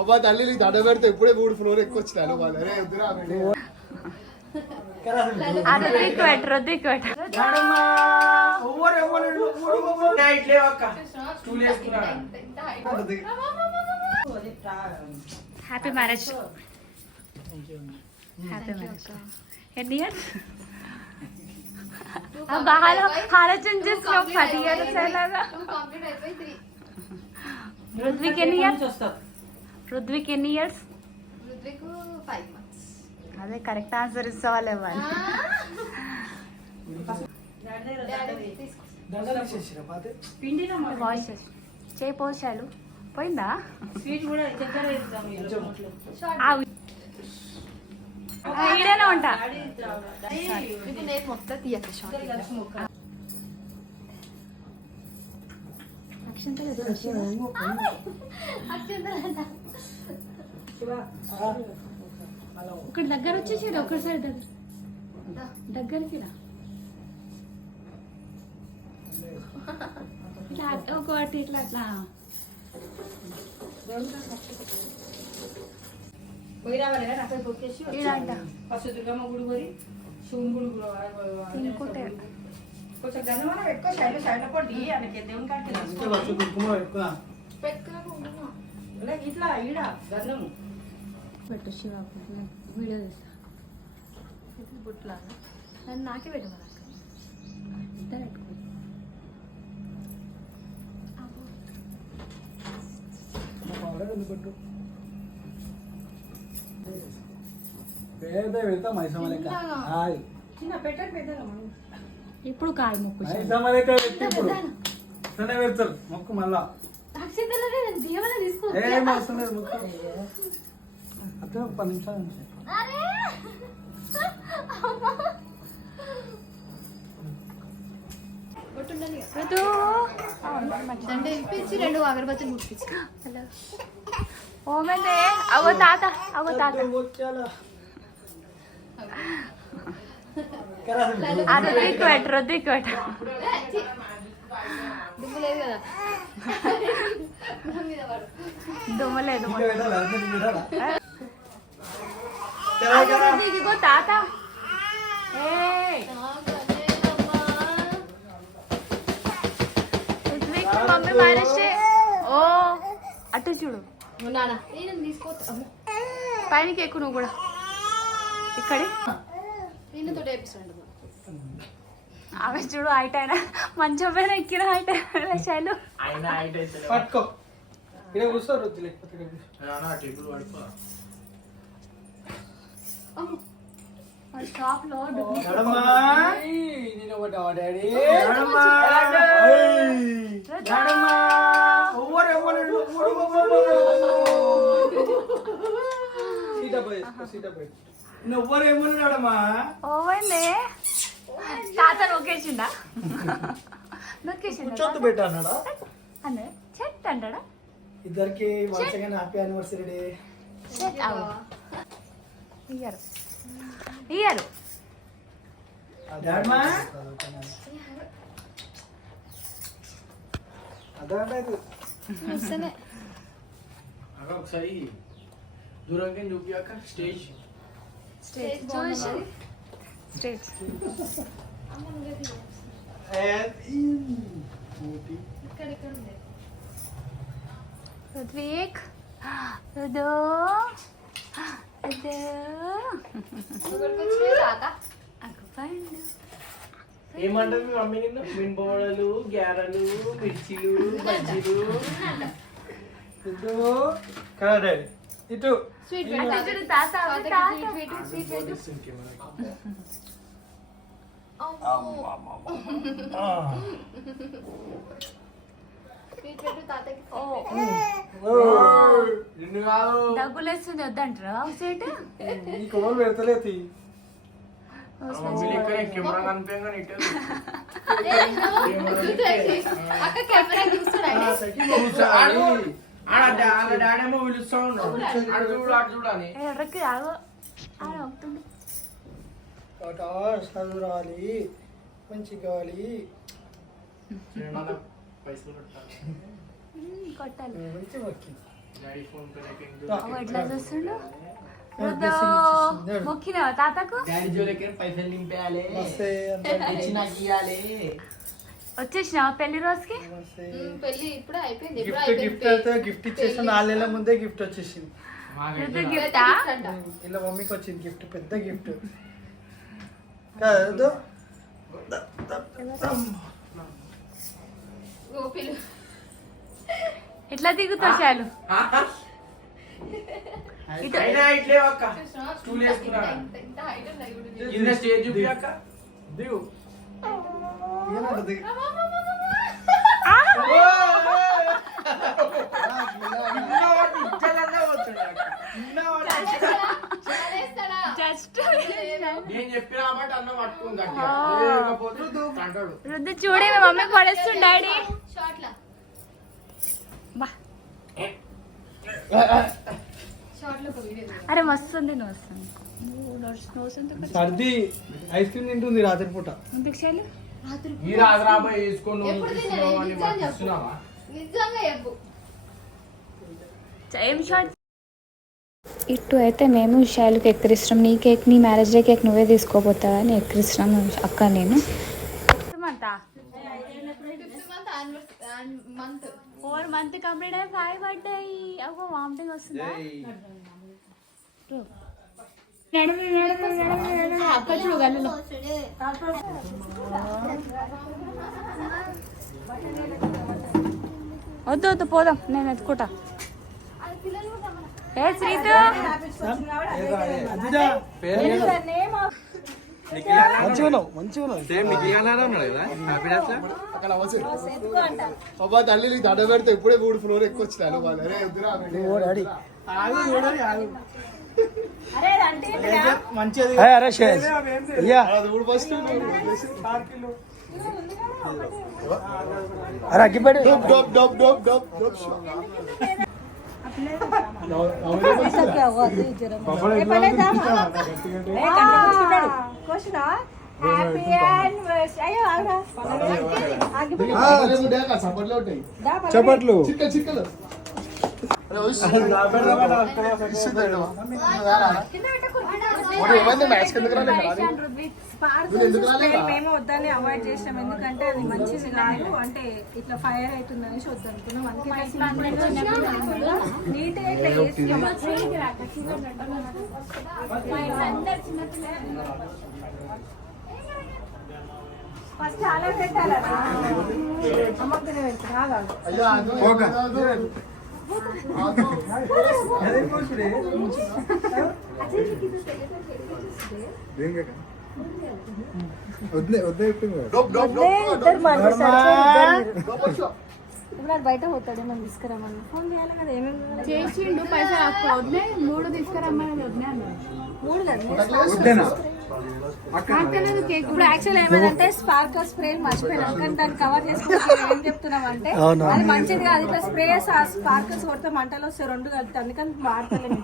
అబ్బా తల్లి నీకు దండ పెడితే ఇప్పుడే 3 ఫ్లోర్ ఎక్కువ వచ్చినాను హ్యాపీ మ్యారేజ్. Happy marriage. ఎన్ని ఇయర్స్ ఆలోచన చేస్తున్నావు? 10 ఇయర్స్ అలాగా. రుద్విక్ ఎన్ని ఇయర్స్? రుద్విక్ ఎన్ని ఇయర్స్? అదే కరెక్ట్ ఆన్సర్ ఇస్తావాలే వాళ్ళు. వాష్ చేయి పోసాడు పోయిందా? ఈడనే ఉంటా. ఒకటి దగ్గర వచ్చేసాడు. ఒకసారి దగ్గరికి రా. ఇట్లా ఒకటి ఇట్లా అట్లా పోయి రావాలి. ఫస్ట్ దుర్గమ్మ గుడి పోయి శివుని గుడి కొంచెం గంధం పెట్టుకో. సైడ్ సైడ్ పొడి ఆయనకి దేవుని కాడికి ఇట్లా ఈడ గంధము పెట్టు. శివ వీడియో తీస్తా. బుట్లా నన్ను నాకే పెట్టమని ఇద్దరు పెట్టుకో. ఇప్పుడు కాయ మొక్కు మొక్కు మళ్ళా అదే 10 నిమిషాలు రెండు అగరబత్తులు ముట్టించి. ఓమందే అవో తాత అవో తాత రుద్దికి పెట్ట దుమ్మలేదు కదా. దుమ్మలేదు తాత. మమ్మీ మైనస్ ఓ అటు చూడు. పైనకి ఎక్కువ నువ్వు కూడా. ఇక్కడి ఆమె చూడు హైట్ అయినా మంచం పైన ఎక్కిన హైట్ శైలు పట్టుకో. షాప్ లో ఓవైందే తాత నొక్కేసిండా? కూర్చొద్దు బెట్ట అన్నాడా? అదే చెట్ అంటాడా? ఇద్దరికి హ్యాపీ యానివర్సరీ డే. ఇయ్యారు ఒకసారి దూరంగా చూపియాక స్టేజ్ రుద్విక్ ఏమంటారు మీ మమ్మీ నిన్ను? మినపవడలు, గ్యారలు, మిర్చీలు, బజ్జీలు. ఇటు డబ్బులేస్తుంది వద్దంటారా? సీట్ నీకు పెడతలేదు. కెమెరా కనిపించగానే డాడేమో పిలుస్తా ఉన్నాడు. అటు చూడు అటు చూడాలి. చదువు రావాలి, మంచి కావాలి. పైసలు పెట్టాలి. కొట్టాలి. మంచి మొక్కి డాడీ ఫోన్ పే లేకిండు అవ్వ ఎట్లా చూస్తుండు. మొక్కినావా తాతకు? డాడీ జోలకి పైసలు నింపేయాలి నమస్తే తెచ్చి నాకు ఇవ్వాలి. వచ్చేసినావా పెళ్లి రోజుకి? పెళ్లి ఇప్పుడు అయిపోయింది. గిఫ్ట్ అయితే గిఫ్ట్ ఇచ్చేసిన 4 నెలల ముందే గిఫ్ట్ వచ్చేసింది. రుద్దు గిఫ్టా? ఇలా మమ్మీకి వచ్చింది గిఫ్ట్, పెద్ద గిఫ్ట్ కాదు. ఎట్లా దిగుతావు చాలు. అయినా ఇట్లే అక్క స్టూల్ వేసుకున్నా కింద స్టేజ్ చూపి అక్క దిగు జస్ట్ నేను చెప్పిన మాట అన్న పట్టుకుని గట్టిగా లేకపోతే అంటాడు. రుద్దు చూడే మా మమ్మీకి పడేస్తుంది డాడీ. బా అరే మస్తు ఉంది. నువ్వు వస్తుంది సర్ది ఐస్ క్రీమ్ తింటుంది రాత్రి పూట. చాలు. ఈ రాజరాబాయ్ వేసుకొని నువ్వు తీసుకున్నావు అని మాకు ఇస్తున్నావా? ఏం షార్ట్? ఇటు అయితే మేము విషయాలకు ఎక్కిరిస్తున్నాం. నీ కేక్, నీ మ్యారేజ్ డే కేక్ నువ్వే తీసుకోపోతావా అని ఎక్కిరిస్తున్నాం అక్క నేను. 4 months కంప్లీట్ అయ్యి 5 పడ్డాయి. అవ్వ వామిటింగ్ వస్తుందా? అక్క చూడు గల్లులో వద్దు వద్దు పోదాం, నేను ఎత్తుకుంటా. ఏ శ్రీతు అబ్బా తల్లి నీకు దండ పెడితే ఇప్పుడే 3 ఫ్లోర్ ఎక్కువ వచ్చినాను. మంచిది ఫస్ట్ చప్పట్లు చిక్కలు చిక్కలు మ్యాచ్ కిందకి రాలేదు. మేము వద్దని అవాయిడ్ చేసినాం, ఎందుకంటే అది మంచిది కాదు, అంటే ఇట్లా ఫైర్ అవుతుంది అనేసి వద్దనుకున్నాం. అందుకే నీట్గా ఇట్లా ఫస్ట్ చాలా పెట్టాలా అమ్మకి పెడతారా? ఇప్పుడు బయట పోతాడు, మనం తీసుకురామని ఫోన్ చేయాలి కదా. ఏమేమి చేసిండు పైసలు వద్దే 3 తీసుకురమ్మని వద్దే అన్నాడు. 3 ఇప్పుడు యాక్చువల్ ఏమైందంటే స్పార్కర్ స్ప్రే మర్చిపోయినాం, కానీ దాన్ని కవర్ చేసుకుని ఏం చెప్తున్నాం అంటే అది మంచిది కాదు. ఇట్లా స్ప్రే స్పార్కర్స్ కొడితే మంటలు వస్తే 2 కలుగుతాయి, అందుకని వాడతలేదు.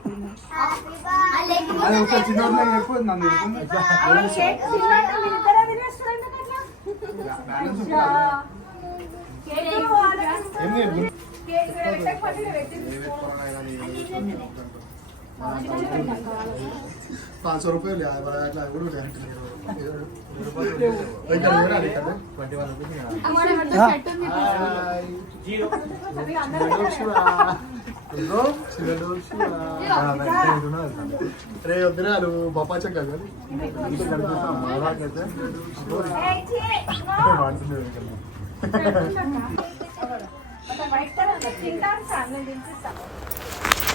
₹500 అట్లా కూడా రే వద్దురా నువ్వు బొప్పా చెక్క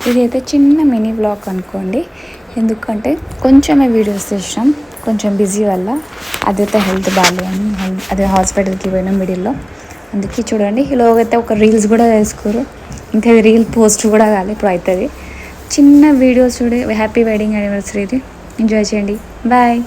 ఇదైతే చిన్న మినీ బ్లాగ్ అనుకోండి, ఎందుకంటే కొంచెమే వీడియోస్ తీసినాం, కొంచెం బిజీ వల్ల. అదైతే హెల్త్ బాగాలేని అదే హాస్పిటల్కి పోయినా మిడిల్లో. అందుకే చూడండి ఈలోగా అయితే ఒక రీల్స్ కూడా వేసుకోరు, ఇంకా రీల్ పోస్ట్ కూడా కాదు, ఇప్పుడు అవుతుంది. చిన్న వీడియోస్ చూడే హ్యాపీ వెడ్డింగ్ యానివర్సరీది ఎంజాయ్ చేయండి. బాయ్.